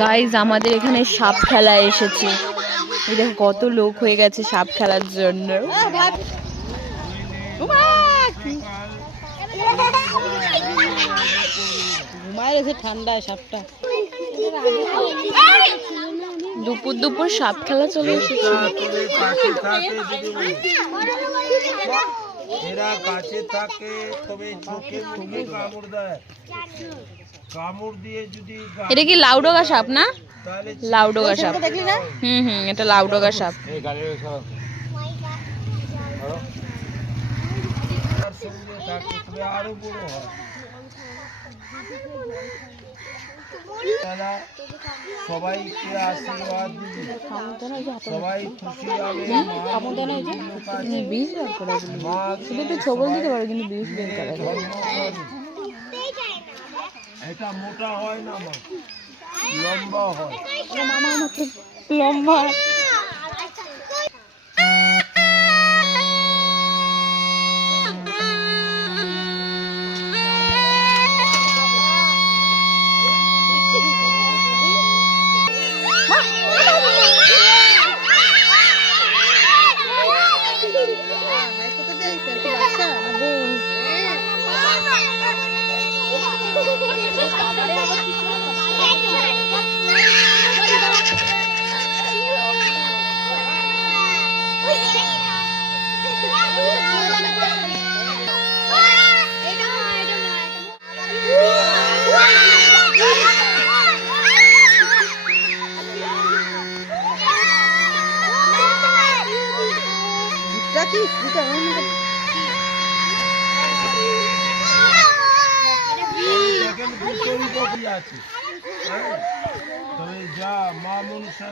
Guys আমাদের এখানে সাপ খেলা এসেছে, এই দেখো কত লোক হয়ে গেছে সাপ খেলার জন্য। ঠান্ডায় সাপটা দুপুর দুপুর সাপ খেলা চলে এসেছে। এরা কাছে থাকে তবে চোখে মুখে কামড় দেয়, কামড় দিয়ে যদি এটা কি লাউডোগা সাপ না? লাউডোগা সাপ। এটা লাউডোগা সাপ। আরো বড় হয়। সবাইকে আশীর্বাদ দিবি, সবাই খুশি হবে। এটা মোটা হয় না, লম্বা হয়। লম্বা আছে। তবে যা মা মনসা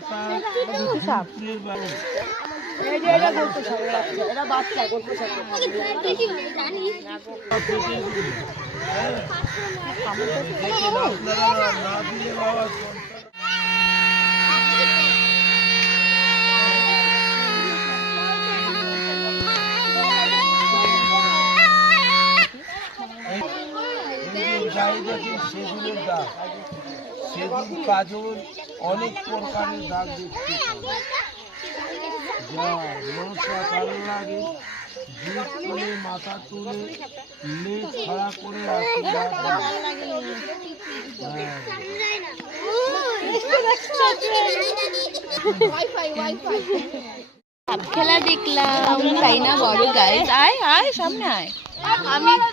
না দিলে বাবা সেগুলোর দাগ, সেগুন কাজল অনেক প্রকারের দাগ দেখতে যা মনসা ভালো লাগে। জিভ তুলে মাথা তুলে লেজ খাড়া করে আশীর্বাদ খেলা দেখলাম, তাই না বড় গাইজ? আয় আয় সামনে আয়। আমি